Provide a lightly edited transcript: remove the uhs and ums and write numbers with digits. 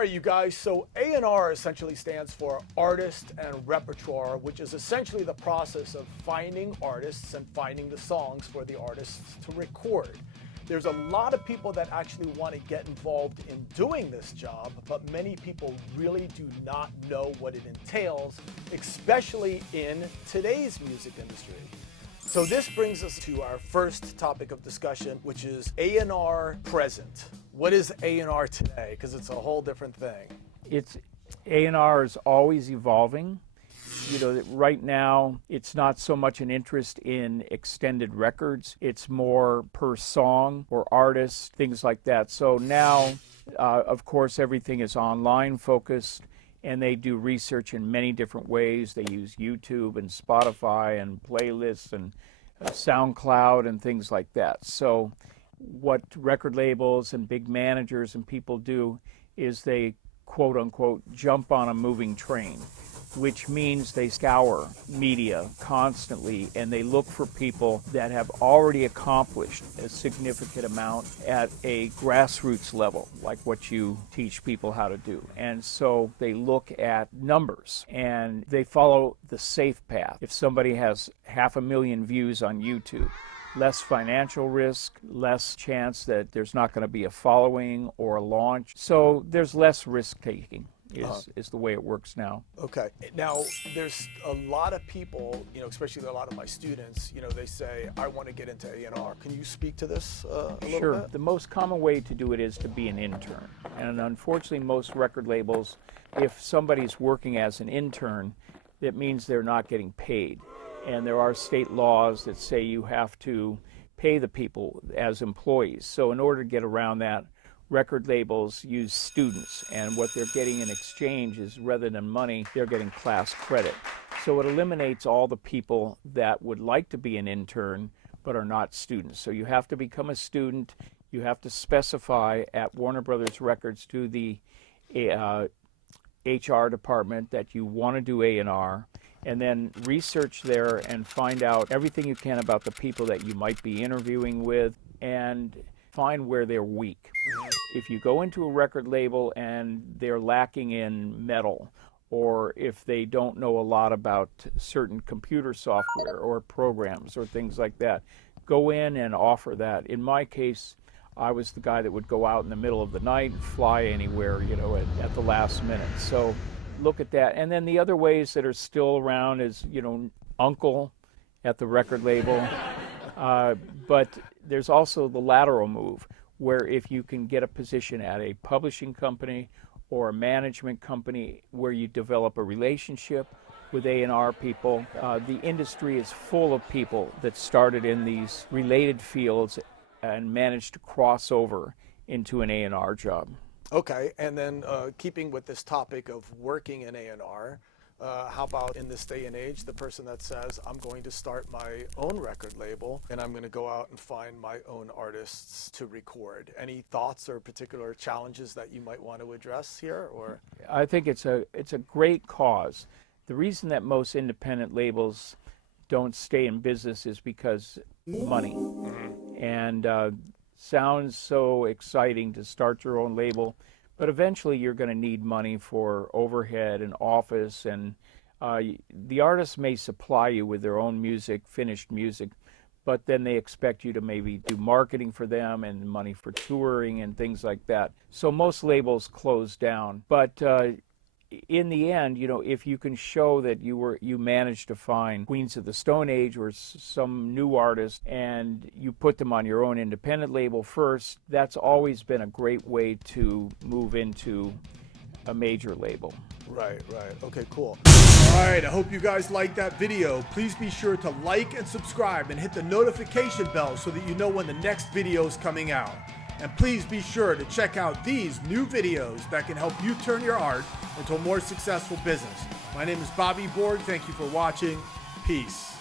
All right, you guys, so A&R essentially stands for Artist and Repertoire, which is essentially the process of finding artists and finding the songs for the artists to record. There's a lot of people that actually want to get involved in doing this job, but many people really do not know what it entails, especially in today's music industry. So this brings us to our first topic of discussion, which is A&R Present. What is A&R today? Because it's a whole different thing. A&R is always evolving. Right now, it's not so much an interest in extended records. It's more per song or artist, things like that. So now, of course, everything is online focused, and they do research in many different ways. They use YouTube and Spotify and playlists and SoundCloud and things like that. So what record labels and big managers and people do is they, quote unquote, jump on a moving train, which means they scour media constantly and they look for people that have already accomplished a significant amount at a grassroots level, like what you teach people how to do. And so they look at numbers and they follow the safe path. If somebody has 500,000 views on YouTube, less financial risk, less chance that there's not going to be a following or a launch. So there's less risk taking. Is the way it works now. Okay. Now, there's a lot of people, especially a lot of my students, they say, I want to get into A&R. Can you speak to this a little bit? Sure. The most common way to do it is to be an intern. And unfortunately, most record labels, if somebody's working as an intern, that means they're not getting paid. And there are state laws that say you have to pay the people as employees. So in order to get around that, record labels use students, and what they're getting in exchange is, rather than money, they're getting class credit. So it eliminates all the people that would like to be an intern but are not students. So you have to become a student. You have to specify at Warner Brothers Records to the HR department that you want to do A&R, and then research there and find out everything you can about the people that you might be interviewing with and find where they're weak. If you go into a record label and they're lacking in metal, or if they don't know a lot about certain computer software or programs or things like that, go in and offer that. In my case, I was the guy that would go out in the middle of the night and fly anywhere, at the last minute. So look at that. And then the other ways that are still around is, uncle at the record label. But there's also the lateral move, where if you can get a position at a publishing company or a management company where you develop a relationship with A&R people, the industry is full of people that started in these related fields and managed to cross over into an A&R job. Okay, and then keeping with this topic of working in A&R, how about in this day and age, the person that says, I'm going to start my own record label and I'm going to go out and find my own artists to record. Any thoughts or particular challenges that you might want to address here? Or I think it's a great cause. The reason that most independent labels don't stay in business is because money. And sounds so exciting to start your own label, but eventually you're going to need money for overhead and office, and the artists may supply you with their own music, finished music, but then they expect you to maybe do marketing for them and money for touring and things like that. So most labels close down. But in the end, if you can show that you managed to find Queens of the Stone Age or some new artist and you put them on your own independent label first, that's always been a great way to move into a major label. Right. Okay, cool. All right, I hope you guys liked that video. Please be sure to like and subscribe and hit the notification bell so that you know when the next video is coming out. And please be sure to check out these new videos that can help you turn your art into a more successful business. My name is Bobby Borg. Thank you for watching. Peace.